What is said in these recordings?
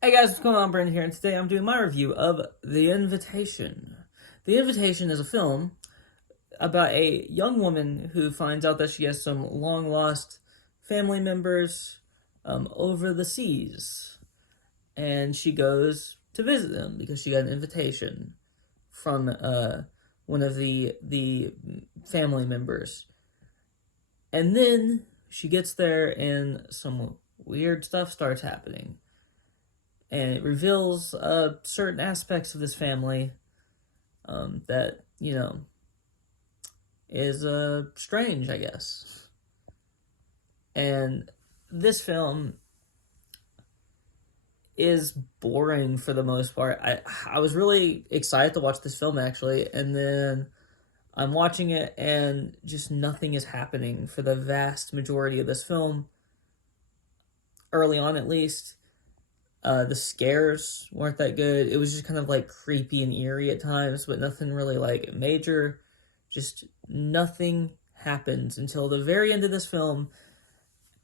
Hey guys, what's going on? Brandon here, and today I'm doing my review of The Invitation. The Invitation is a film about a young woman who finds out that she has some long lost family members over the seas, and she goes to visit them because she got an invitation from one of the family members. And then she gets there, and some weird stuff starts happening, and it reveals certain aspects of this family that is strange, I guess. And this film is boring for the most part. I was really excited to watch this film actually, and then I'm watching it and just nothing is happening for the vast majority of this film. Early on, at least, the scares weren't that good. It was just kind of like creepy and eerie at times, but nothing really like major. Just nothing happens until the very end of this film.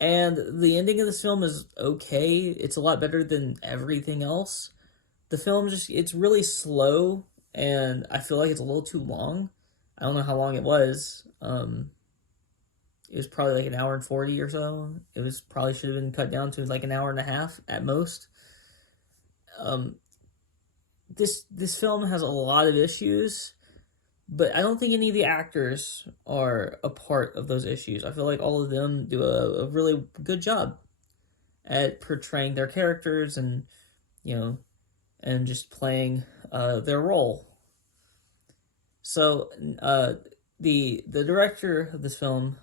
And the ending of this film is okay. It's a lot better than everything else. The film it's really slow, and I feel like it's a little too long. I don't know how long it was. It was probably like an hour and 40 or so. It was probably should have been cut down to like an hour and a half at most. Um, this film has a lot of issues, but I don't think any of the actors are a part of those issues. I feel like all of them do a really good job at portraying their characters and you know and just playing their role. So the director of this film,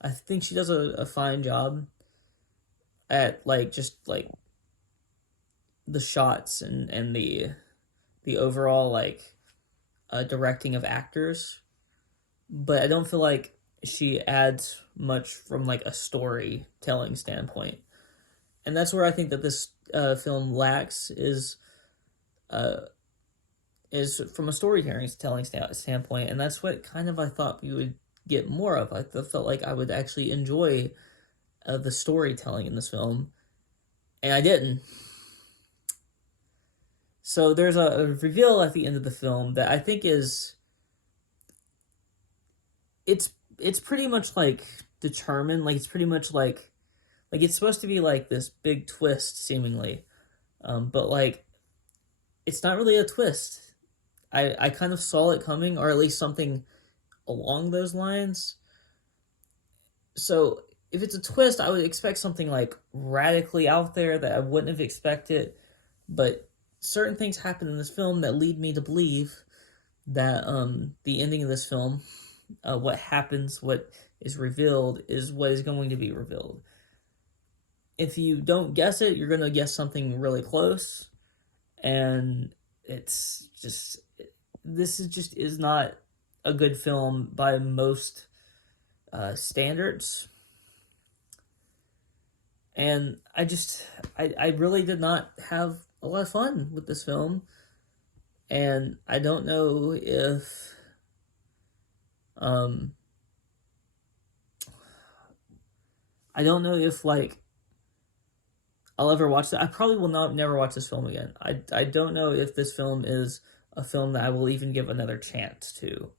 I think she does a fine job at like just like the shots and the overall like directing of actors, but I don't feel like she adds much from like a storytelling standpoint, and that's where I think that this film lacks uh, is from a storytelling standpoint, and that's what kind of I thought we would get more of. I felt like I would actually enjoy the storytelling in this film, and I didn't. So there's a reveal at the end of the film that I think is it's pretty much like determined, like it's pretty much like it's supposed to be like this big twist seemingly, but like it's not really a twist. I kind of saw it coming, or at least something along those lines. So if it's a twist, I would expect something like radically out there that I wouldn't have expected, but certain things happen in this film that lead me to believe that the ending of this film, what happens, what is revealed, is what is going to be revealed. If you don't guess it, you're going to guess something really close, and it's just this is just is not a good film by most standards. And I really did not have a lot of fun with this film, and um I don't know if like I'll ever watch that. I probably will not never watch this film again. I don't know if this film is a film that I will even give another chance to.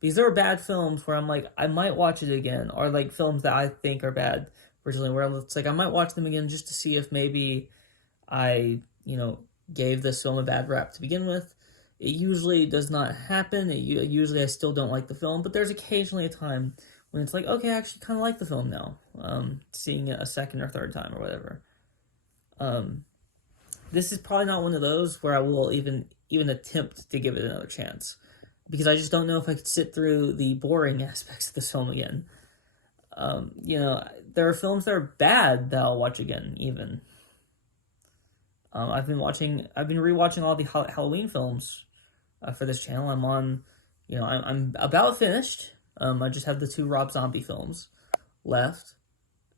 Because there are bad films where I'm like, I might watch it again, or like films that I think are bad originally, where it's like I might watch them again just to see if maybe I, gave this film a bad rap to begin with. It usually does not happen. Usually I still don't like the film, but there's occasionally a time when it's like, okay, I actually kind of like the film now. Seeing it a second or third time or whatever. Um, this is probably not one of those where I will even attempt to give it another chance, because I just don't know if I could sit through the boring aspects of this film again. There are films that are bad that I'll watch again. Even I've been rewatching all the Halloween films for this channel. I'm about finished. I just have the two Rob Zombie films left,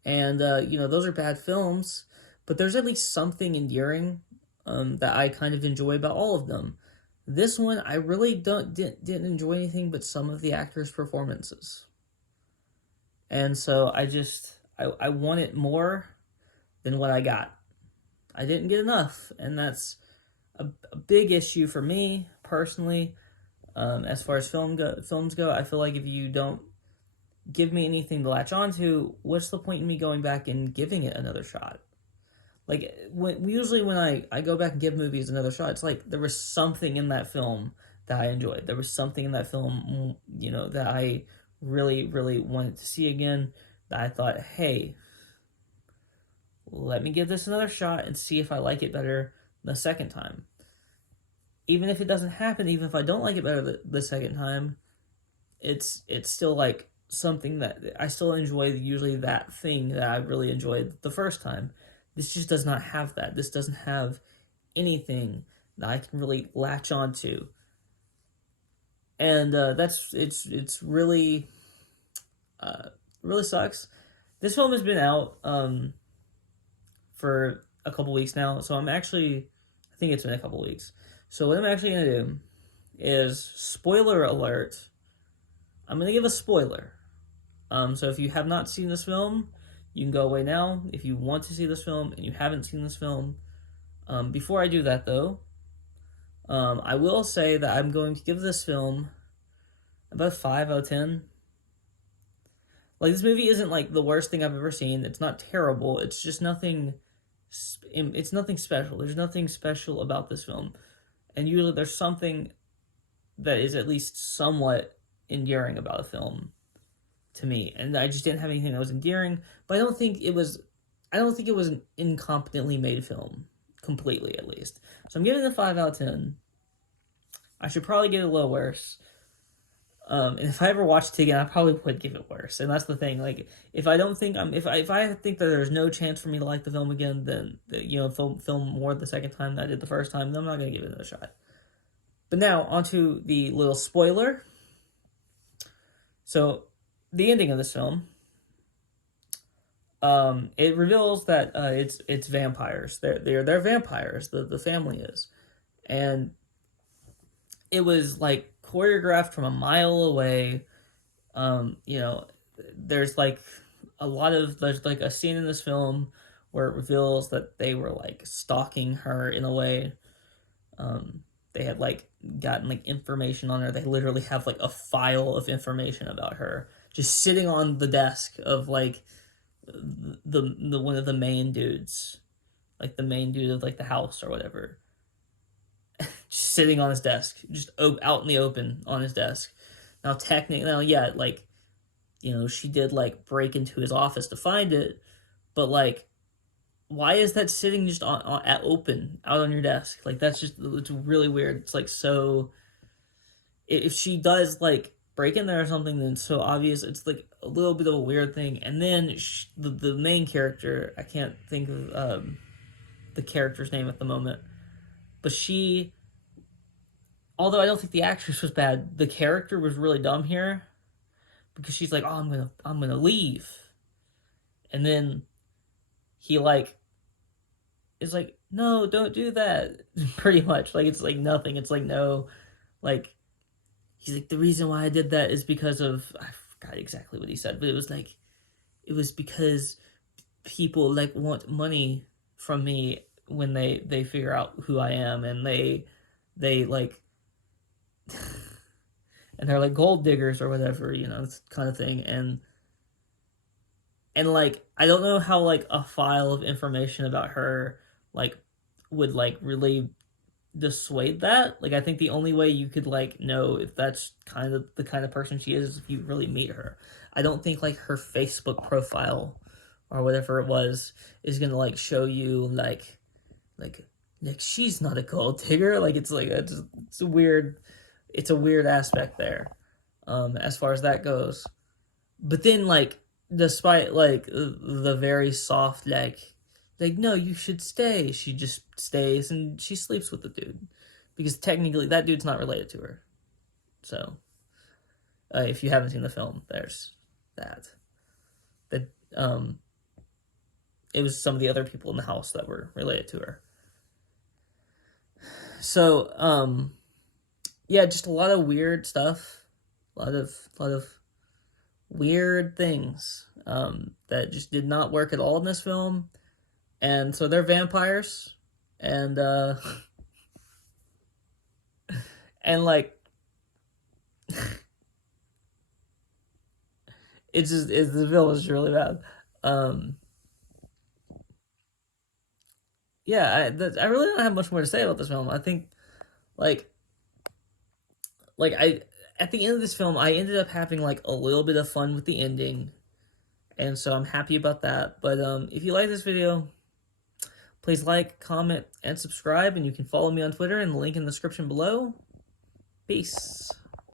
and those are bad films, but there's at least something endearing that I kind of enjoy about all of them. This one, I really didn't enjoy anything but some of the actors' performances, and so I want it more than what I got. I didn't get enough, and that's a big issue for me personally. As far as films go, I feel like if you don't give me anything to latch onto, what's the point in me going back and giving it another shot? Like usually when I go back and give movies another shot, it's like there was something in that film that I enjoyed. There was something in that film, that I really really wanted to see again. That I thought, hey, let me give this another shot and see if I like it better the second time. Even if it doesn't happen, even if I don't like it better the second time, it's still like something that I still enjoy. Usually that thing that I really enjoyed the first time. This just does not have that. This doesn't have anything that I can really latch onto, and it's really really sucks. This film has been out for a couple weeks now, so I think it's been a couple weeks. So what I'm actually gonna do is, spoiler alert, I'm gonna give a spoiler. So if you have not seen this film, you can go away now. If you want to see this film and you haven't seen this film, before I do that though, I will say that I'm going to give this film about 5 out of 10. Like, this movie isn't like the worst thing I've ever seen. It's not terrible. It's just nothing. It's nothing special. There's nothing special about this film, and usually there's something that is at least somewhat endearing about a film to me, and I just didn't have anything that was endearing. But I don't think it was. I don't think it was an incompetently made film, completely at least. So I'm giving it a 5 out of 10. I should probably get it a little worse. And if I ever watched it again, I probably would give it worse. And that's the thing. Like, if I don't think if I think that there's no chance for me to like the film again, then film more the second time than I did the first time, then I'm not gonna give it another shot. But now onto the little spoiler. So, the ending of this film, it reveals that it's vampires. They're vampires. The family is, and it was like choreographed from a mile away. There's like there's like a scene in this film where it reveals that they were like stalking her in a way. They had like gotten like information on her. They literally have like a file of information about her just sitting on the desk of like the one of the main dudes, like the main dude of like the house or whatever, just sitting on his desk, just out in the open on his desk. Yeah, like, she did like break into his office to find it, but like, why is that sitting just at open out on your desk? Like, it's really weird. It's like, so if she does like break in there or something, then it's so obvious. It's like a little bit of a weird thing. And then the main character, I can't think of the character's name at the moment, but although I don't think the actress was bad, the character was really dumb here, because she's like, "Oh, I'm gonna leave," and then he like is like, "No, don't do that." Pretty much, like, it's like nothing. It's like, no, like, he's like, "The reason why I did that is because of," I forgot exactly what he said, but it was because people like want money from me when they figure out who I am, and they like and they're like gold diggers or whatever, this kind of thing. And like, I don't know how like a file of information about her like would like really dissuade that. Like, I think the only way you could like know if that's kind of the kind of person she is if you really meet her. I don't think like her Facebook profile or whatever it was is gonna like show you like she's not a gold digger. Like, it's like it's a weird aspect there, as far as that goes. But then, like, despite like the very soft like, no, you should stay, she just stays and she sleeps with the dude, because technically that dude's not related to her. So, if you haven't seen the film, there's that. It was some of the other people in the house that were related to her. So, yeah, just a lot of weird stuff, a lot of weird things that just did not work at all in this film. and so they're vampires, and and like the film is really bad. Um, yeah, I really don't have much more to say about this film. I think like I at the end of this film, I ended up having like a little bit of fun with the ending, and so I'm happy about that. But if you like this video, please like, comment, and subscribe, and you can follow me on Twitter and the link in the description below. Peace.